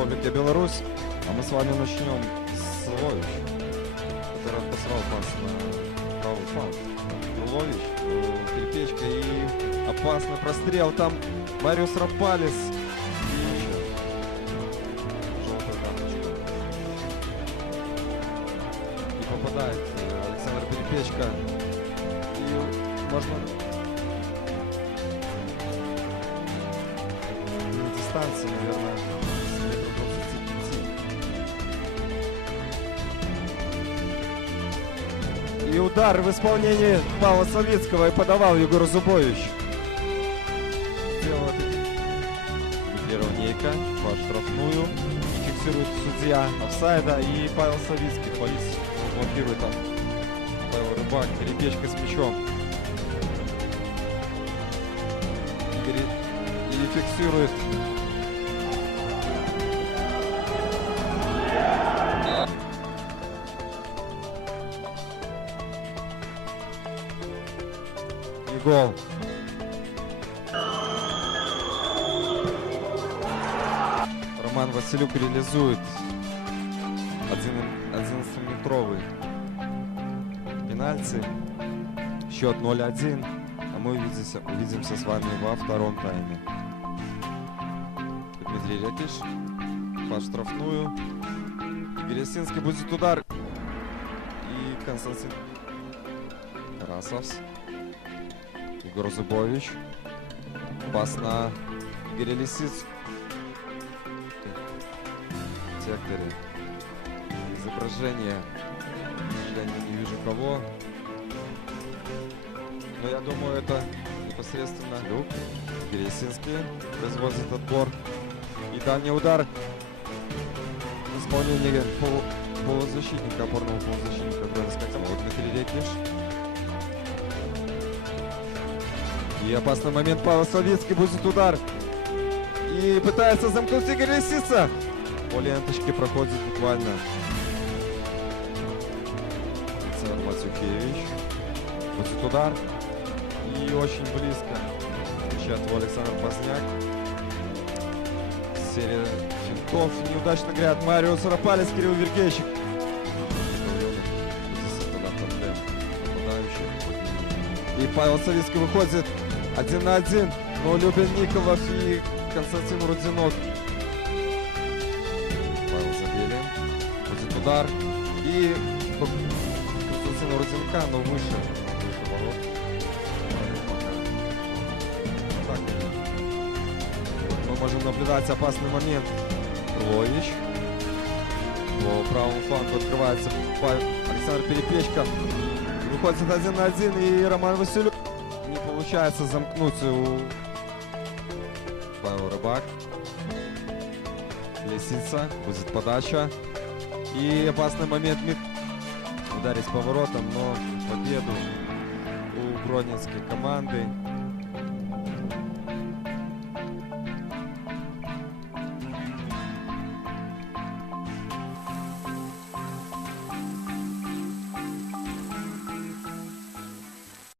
Республики Беларусь. А мы с вами начнем с Лович, который посрал пас на правый фланг. Лович, перепечка и опасный прострел. Там Мариус Рапалис. И желтая карточка. И попадает Александр Перепечка. И можно на дистанции, наверное, с метра 25. И удар в исполнении Павла Савицкого, и подавал Егор Зубович. Сделал это Герл Нейка по штрафную. Фиксирует судья офсайда, и Павел Савицкий блокирует там. Павел Рыбак, Перепечка с мячом. И фиксирует. И гол. Роман Василюк реализует 11-метровый пенальти. Счет 0-1. А мы увидимся с вами во втором тайме. Дмитрий Рекиш по штрафную. Игорь Осинский, будет удар. И Константин Тарасовс. Егор Зубович. Пас на Игоря Лисицкого. В секторе изображение. Я не вижу кого. Но я думаю, это непосредственно Люк. Пересинский производит отбор. И дальний удар в исполнении полузащитника, опорного полузащитника Бронского. Вот Дмитрий Рекиш. И опасный момент, Павел Савицкий, будет удар. И пытается замкнуть Игорь Лисица. По ленточке проходит буквально Александр Матюхевич. Будет удар. И очень близко встречает его Александр Поздняк. Серия финтов. Неудачно играет Мариус Рапалис, Кирилл Вергейщик. И Павел Савицкий выходит 1 на 1. Но Любин Николов и Константин Рудзинок. Павел Забелин. Будет удар. И Константина Рудзинка, но выше ворот. Мы можем наблюдать опасный момент. Лович. По правому флангу открывается Александр Перепечка. Выходит 1 на 1, и Роман Василюк. Не получается замкнуть у Павел Рыбак. Лисица. Будет подача. И опасный момент. Ударить поворотом, но победу у гродненской команды.